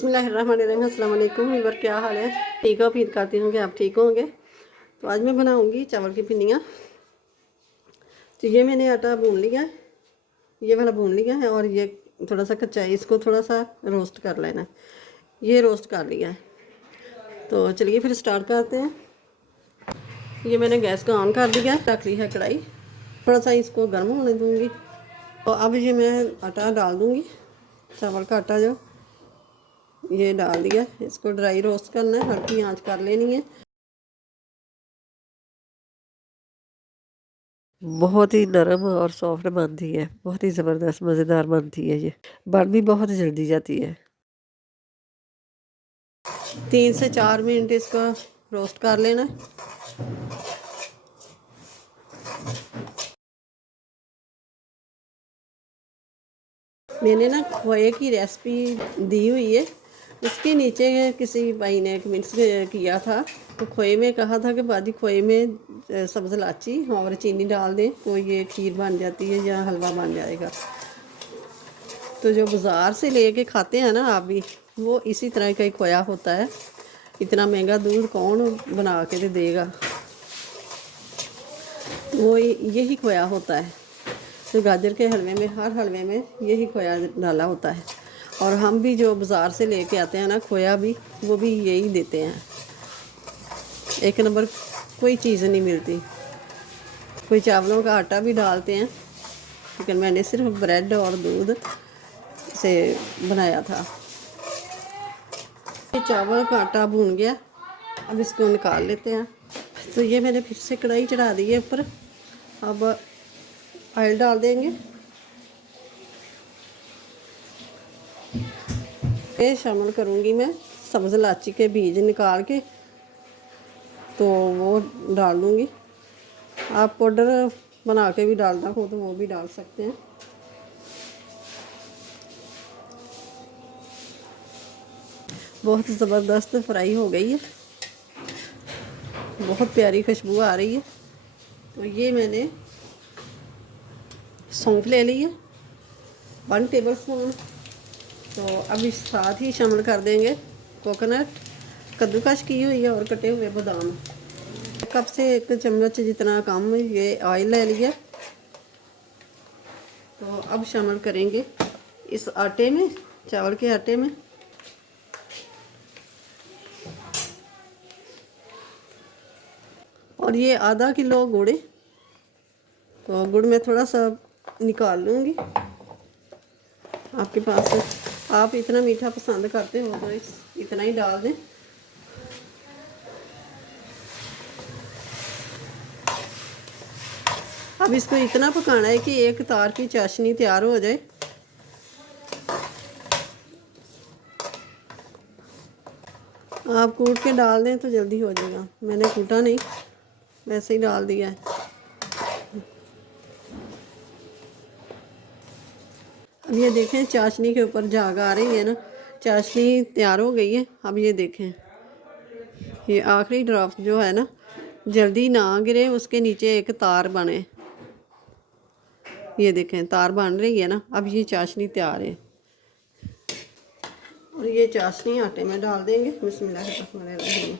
बिस्मिल्लाहिर्रहमानिर्रहीम। अस्सलाम वालेकुम वीवर, क्या हाल है? ठीक है, उम्मीद करती हूँ कि आप ठीक होंगे। तो आज मैं बनाऊँगी चावल की पिन्नियाँ। तो ये मैंने आटा भून लिया है, ये वाला भून लिया है, और ये थोड़ा सा कच्चा है, इसको थोड़ा सा रोस्ट कर लेना है। ये रोस्ट कर लिया है। तो चलिए फिर स्टार्ट करते हैं। ये मैंने गैस को ऑन कर दिया है, रख ली है कढ़ाई, थोड़ा सा इसको गर्म होने दूँगी। तो अब ये मैं आटा डाल दूँगी, चावल का आटा जो ये डाल दिया। इसको ड्राई रोस्ट करना है, हल्की आंच कर लेनी है। बहुत ही नरम और सॉफ्ट बनती है, बहुत ही ज़बरदस्त मज़ेदार बनती है। ये बन भी बहुत जल्दी जाती है। 3 से 4 मिनट इसको रोस्ट कर लेना है। मैंने ना खोए की रेसिपी दी हुई है, उसके नीचे किसी भाई ने कमेंट्स किया था। तो खोए में कहा था कि बाजी खोए में सब्ज़ इलायची और चीनी डाल दें तो ये खीर बन जाती है या हलवा बन जाएगा। तो जो बाज़ार से लेके खाते हैं ना आप भी, वो इसी तरह का ही खोया होता है। इतना महंगा दूध कौन बना के देगा, वो यही खोया होता है। तो गाजर के हलवे में, हर हलवे में यही खोया डाला होता है। और हम भी जो बाज़ार से लेके आते हैं ना खोया भी, वो भी यही देते हैं। एक नंबर कोई चीज़ नहीं मिलती। कोई चावलों का आटा भी डालते हैं, लेकिन मैंने सिर्फ ब्रेड और दूध से बनाया था। ये चावल का आटा भून गया, अब इसको निकाल लेते हैं। तो ये मैंने फिर से कढ़ाई चढ़ा दी है ऊपर। अब ऑयल डाल देंगे। ये शामिल करूँगी मैं सब्ज़ इलायची के बीज निकाल के, तो वो डाल दूँगी। आप पाउडर बना के भी डालना हो तो वो भी डाल सकते हैं। बहुत ज़बरदस्त फ्राई हो गई है, बहुत प्यारी खुशबू आ रही है। तो ये मैंने सौंफ ले ली है 1 टेबल स्पून। तो अब इस साथ ही शामिल कर देंगे कोकोनट, कद्दूकश की हुई है, और कटे हुए बादाम। कप से 1 चम्मच जितना कम ये ऑयल ले लिया। तो अब शामिल करेंगे इस आटे में, चावल के आटे में। और ये आधा किलो गुड़ है, तो गुड़ में थोड़ा सा निकाल लूँगी। आपके पास आप इतना मीठा पसंद करते हो तो इतना ही डाल दें। अब इसको इतना पकाना है कि एक तार की चाशनी तैयार हो जाए। आप कूट के डाल दें तो जल्दी हो जाएगा, मैंने कूटा नहीं, वैसे ही डाल दिया है। अब ये देखें चाशनी के ऊपर झाग आ रही है ना, चाशनी तैयार हो गई है। अब ये देखें, ये आखिरी ड्राफ्ट जो है ना, जल्दी ना गिरे, उसके नीचे एक तार बने। ये देखें तार बन रही है ना। अब ये चाशनी तैयार है, और ये चाशनी आटे में डाल देंगे। बिस्मिल्लाहिर्रहमानिर्रहीम।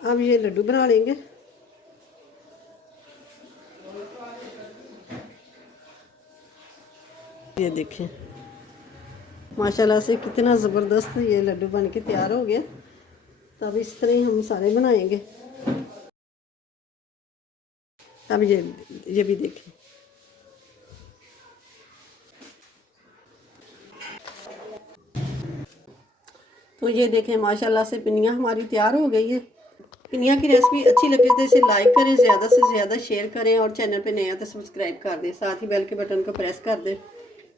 अब ये लड्डू बना लेंगे। ये देखें माशाल्लाह से कितना ज़बरदस्त ये लड्डू बन के तैयार हो गया। तो अब इस तरह ही हम सारे बनाएंगे। अब ये भी देखें, तो ये देखें माशाल्लाह से पिन्नियाँ हमारी तैयार हो गई है। पिन्नियाँ की रेसिपी अच्छी लगे तो इसे लाइक करें, ज़्यादा से ज़्यादा शेयर करें, और चैनल पे नया तो सब्सक्राइब कर दें। साथ ही बेल के बटन को प्रेस कर दें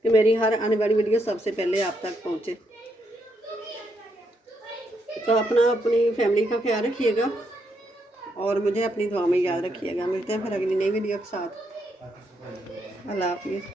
कि मेरी हर आने वाली वीडियो सबसे पहले आप तक पहुँचे। तो अपनी फैमिली का ख्याल रखिएगा, और मुझे अपनी दुआ में याद रखिएगा। मिलते हैं फिर अगली नई वीडियो के साथ। अल्लाह हाफिज़।